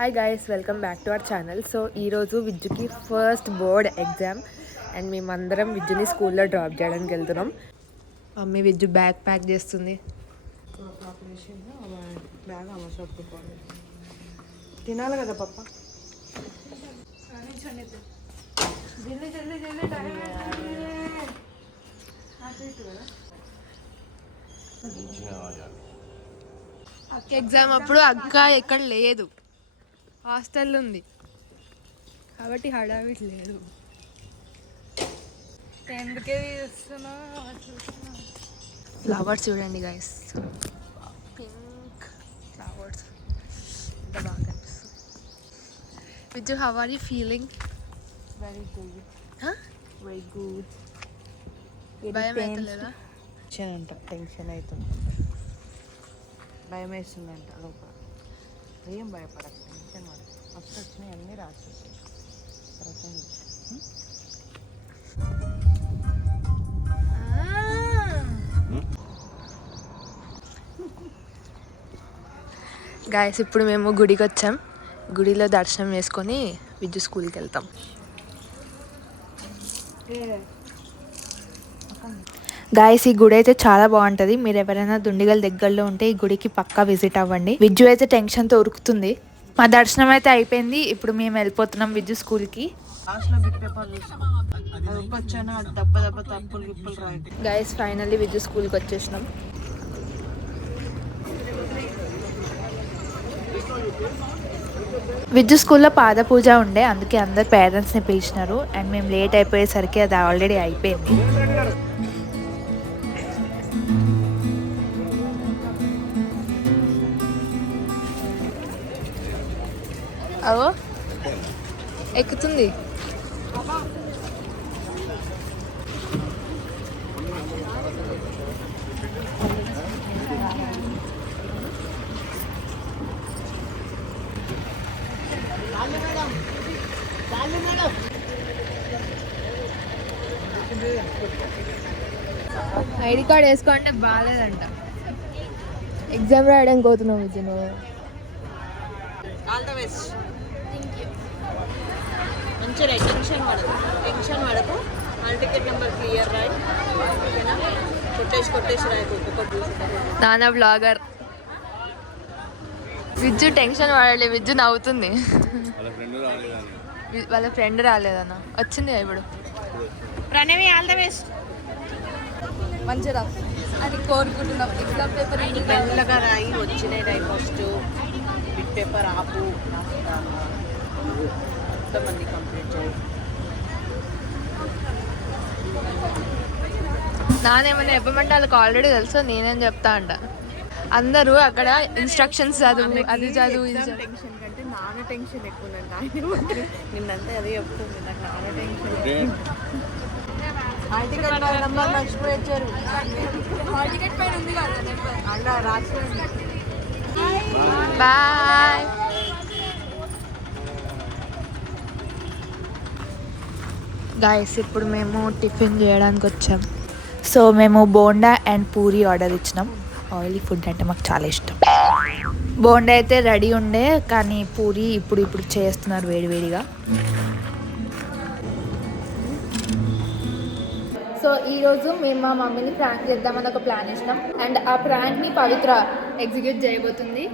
Hi guys, welcome back to our channel. So ఈరోజు విజ్జుకి first board exam and మేమందరం విజ్జుని స్కూల్లో drop చేయడానికి వెళ్తున్నాం. మమ్మీ విజ్జు బ్యాగ్ ప్యాక్ చేస్తుంది. తినాలి కదా పప్ప. అక్క ఎగ్జామ్ అప్పుడు అక్క ఎక్కడ లేదు, హాస్టల్ ఉంది కాబట్టి హడావిడి లేదు. ఫ్లవర్స్ చూడండి గైస్, పింక్ ఫ్లవర్స్ ఎంత బాగా కనిపిస్తుంది. Vijju, how are you feeling? Very good, very good. భయం అవుతలేదా? టెన్షన్ అవుతుంది, భయం వేస్తుందంట లోపల. ఏం భయపడక, టెన్షన్ పడక. ఫస్ట్ వచ్చినాయి అన్నీ రాసి గాయస్, ఇప్పుడు మేము గుడికి వచ్చాం. గుడిలో దర్శనం చేసుకొని విద్యు స్కూల్కి వెళ్తాం. గాయస్, ఈ గుడి అయితే చాలా బాగుంటుంది. మీరు ఎవరైనా దుండిగల్ దగ్గరలో ఉంటే ఈ గుడికి పక్కా విజిట్ అవ్వండి. విద్యు అయితే టెన్షన్తో ఉరుకుతుంది. మా దర్శనం అయితే అయిపోయింది. ఇప్పుడు మేము వెళ్ళిపోతున్నాం విద్యు స్కూల్కి. గాయస్, ఫైనల్లీ విద్యు స్కూల్కి వచ్చేసినాం. విద్యు స్కూల్లో పాద పూజ ఉండే, అందుకే అందరు పేరెంట్స్ని పిలిచినారు. అండ్ మేము లేట్ అయిపోయేసరికి అది ఆల్రెడీ అయిపోయింది. అవో ఎక్కుతుంది. ఐడి కార్డ్ వేసుకో అంటే బాగాలేదంట. ఎగ్జామ్ రాయడానికి పోతున్నావు విజయ్ నువ్వు. All the best. మంచిగా టెన్షన్ పడకు. హాల్ టికెట్ నెంబర్ క్లియర్ రాయి, ఓకేనా? కొట్టేసి రాయకు. నాన్న బ్లాగర్. విజ్జు టెన్షన్ పడలే, విజ్జు నవ్వుతుంది. వాళ్ళ ఫ్రెండ్ రాలేదన్న, వచ్చింది ఇప్పుడు. Pranavi, all the best. మంచిగా అది కోరుకుంటున్నాం. ఎగ్జామ్ పేపర్ మెల్లగా రాయి, వచ్చినాయి రాయి. ఫస్ట్ బిట్ పేపర్ ఆపు, ఎంతమంది కంప్లీట్ చేయాలి. నానేమన్నా చెప్పమంటే వాళ్ళకి ఆల్రెడీ తెలుసు, నేనేం చెప్తా అంట. అందరూ అక్కడ ఇన్స్ట్రక్షన్స్ చదువు, అది చదువు, ఇది చదువు. టెన్షన్ కంటే నాన్న టెన్షన్ ఎక్కువ ఉందండి. నిన్నంతా అదే చెప్తుంది, నాకు నాన్న టెన్షన్. బాయ్. గాయస్, ఇప్పుడు మేము టిఫిన్ చేయడానికి వచ్చాం. సో మేము బోండా అండ్ పూరి ఆర్డర్ ఇచ్చినాం. ఆయిలీ ఫుడ్ అంటే మాకు చాలా ఇష్టం. బోండా అయితే రెడీ ఉండే, కానీ పూరి ఇప్పుడు చేస్తున్నారు వేడివేడిగా. సో ఈరోజు మేము మా మమ్మీని ప్రాంక్ చేద్దామని ఒక ప్లాన్ ఇచ్చినాం. అండ్ ఆ ప్రాంక్ని పవిత్ర ఎగ్జిక్యూట్ చేయబోతుంది.